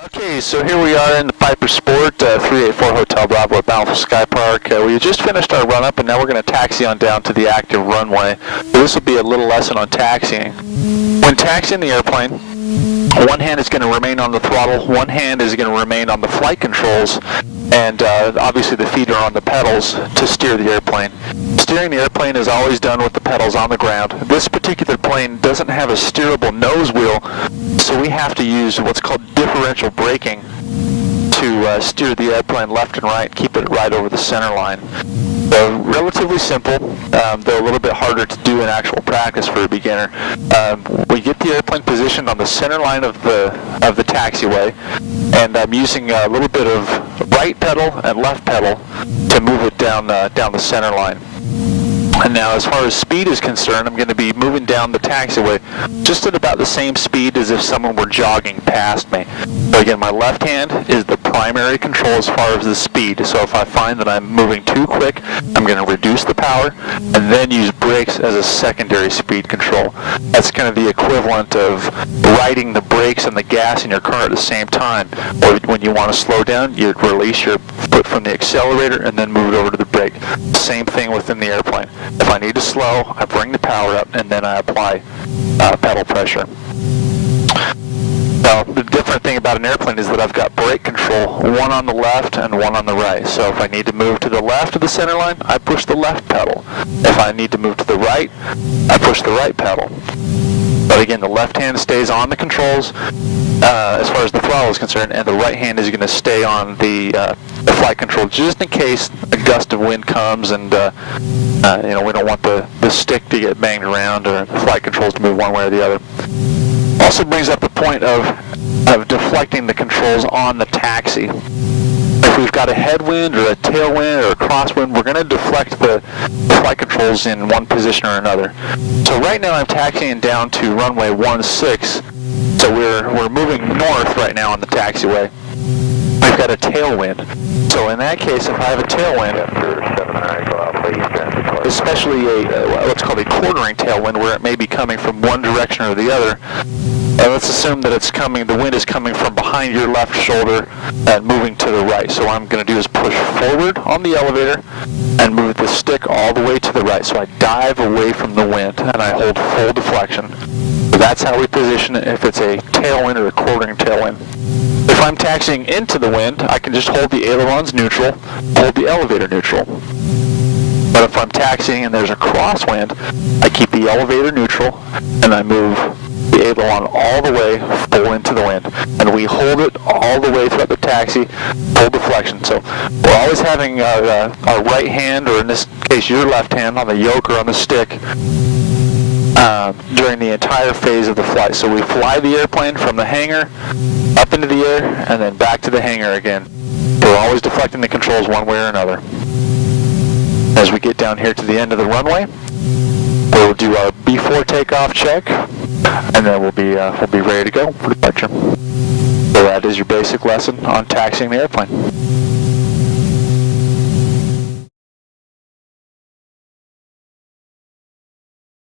Okay, so here we are in the PiperSport 384 Hotel Bravo at Bountiful Sky Park. We just finished our run-up, and now we're going to taxi on down to the active runway. So this will be a little lesson on taxiing. When taxiing the airplane, one hand is going to remain on the throttle, one hand is going to remain on the flight controls, and obviously the feet are on the pedals to steer the airplane. Steering the airplane is always done with the pedals on the ground. This particular plane doesn't have a steerable nose wheel, so we have to use what's called differential braking to steer the airplane left and right, keep it right over the center line. So relatively simple, though a little bit harder to do in actual practice for a beginner. We get the airplane positioned on the center line of the taxiway, and I'm using a little bit of right pedal and left pedal to move it down the center line. And now, as far as speed is concerned, I'm going to be moving down the taxiway just at about the same speed as if someone were jogging past me. So again, my left hand is the primary control as far as the speed. So if I find that I'm moving too quick, I'm going to reduce the power and then use brakes as a secondary speed control. That's kind of the equivalent of riding the brakes and the gas in your car at the same time. Or when you want to slow down, you release your foot from the accelerator and then move it over to the brake. Same thing within the airplane. If I need to slow, I bring the power up and then I apply pedal pressure. Now, the different thing about an airplane is that I've got brake control, one on the left and one on the right. So if I need to move to the left of the center line, I push the left pedal. If I need to move to the right, I push the right pedal. But again, the left hand stays on the controls as far as the throttle is concerned, and the right hand is going to stay on the flight control just in case a gust of wind comes and we don't want the stick to get banged around or the flight controls to move one way or the other. Also brings up the point of deflecting the controls on the taxi. If we've got a headwind or a tailwind or a crosswind, we're going to deflect the flight controls in one position or another. So right now I'm taxiing down to runway 16, so we're moving north right now on the taxiway. We've got a tailwind. So in that case, if I have a tailwind, especially what's called a quartering tailwind, where it may be coming from one direction or the other, let's assume that the wind is coming from behind your left shoulder and moving to the right. So what I'm going to do is push forward on the elevator and move the stick all the way to the right. So I dive away from the wind and I hold full deflection. So that's how we position it if it's a tailwind or a quartering tailwind. If I'm taxiing into the wind, I can just hold the ailerons neutral, hold the elevator neutral. But if I'm taxiing and there's a crosswind, I keep the elevator neutral and I move the aileron all the way full into the wind. And we hold it all the way throughout the taxi, full deflection. So we're always having our right hand, or in this case your left hand, on the yoke or on the stick during the entire phase of the flight. So we fly the airplane from the hangar up into the air and then back to the hangar again. We're always deflecting the controls one way or another. As we get down here to the end of the runway, we'll do our before takeoff check, and then we'll be ready to go for departure. So that is your basic lesson on taxiing the airplane.